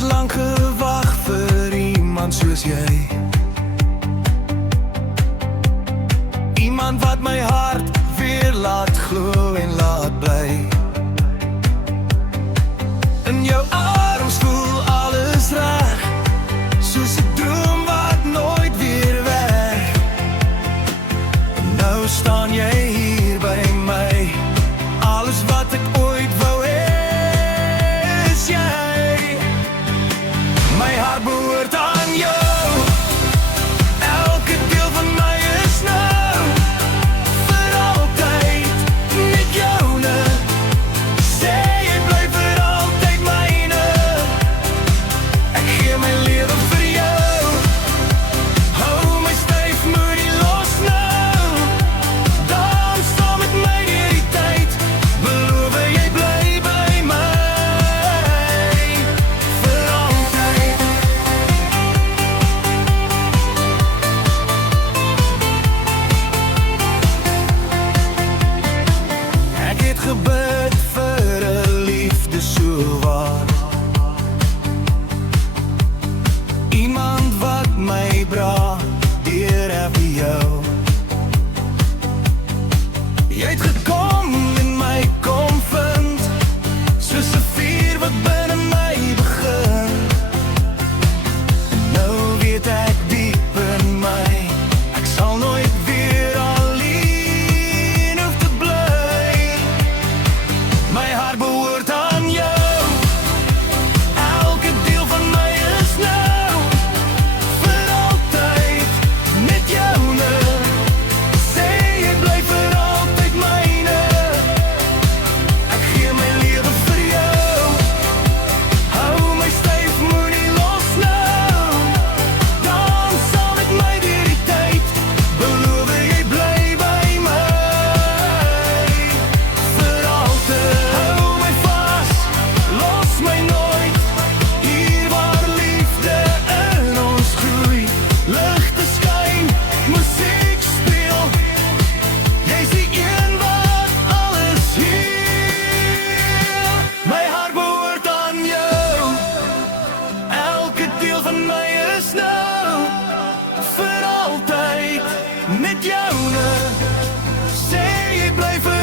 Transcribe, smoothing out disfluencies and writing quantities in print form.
het lang gewag vir iemand soos jy. Iemand wat my hart weer laat glo en laat bly. In jou arms voel alles reg, soos 'n droom wat nooit weer weg. Nou staan jy hier by my, alles wat ek ooit wou hê is jy. My hart behoort aan jou, elke deel van my is nou vir altyd net joune. Sê jy bly vir altyd myne, ek gee my lewe vir jou. Hou my styf, moet nie los nou, dans saam met my deur die tyd. Beloof jy bly by my vir altyd. Ek het gebid vir 'n liefde so waar, iemand wat my bra deur vir jou. Jy het gekom en my kom vind, soos 'n vuur wat binne my begin. Nou weet ek diep in my, ek sal nooit weer alleen hoef te bly. My hart behoort aan jou, elke deel van my is nou vir altyd net joune. Sê jy bly vir altyd myne, ek gee my lewe vir jou. Hou my styf, moet nie los nou, dans saam met my deur die tyd. Beloof jy bly by my vir altyd. Hou my vas, los my nooit, hier waar liefde in ons groei. Ligte skyn, musiek speel, jy's die een wat alles heel. My hart behoort aan jou, elke deel van my is nou vir altyd net joune. Sê jy bly vir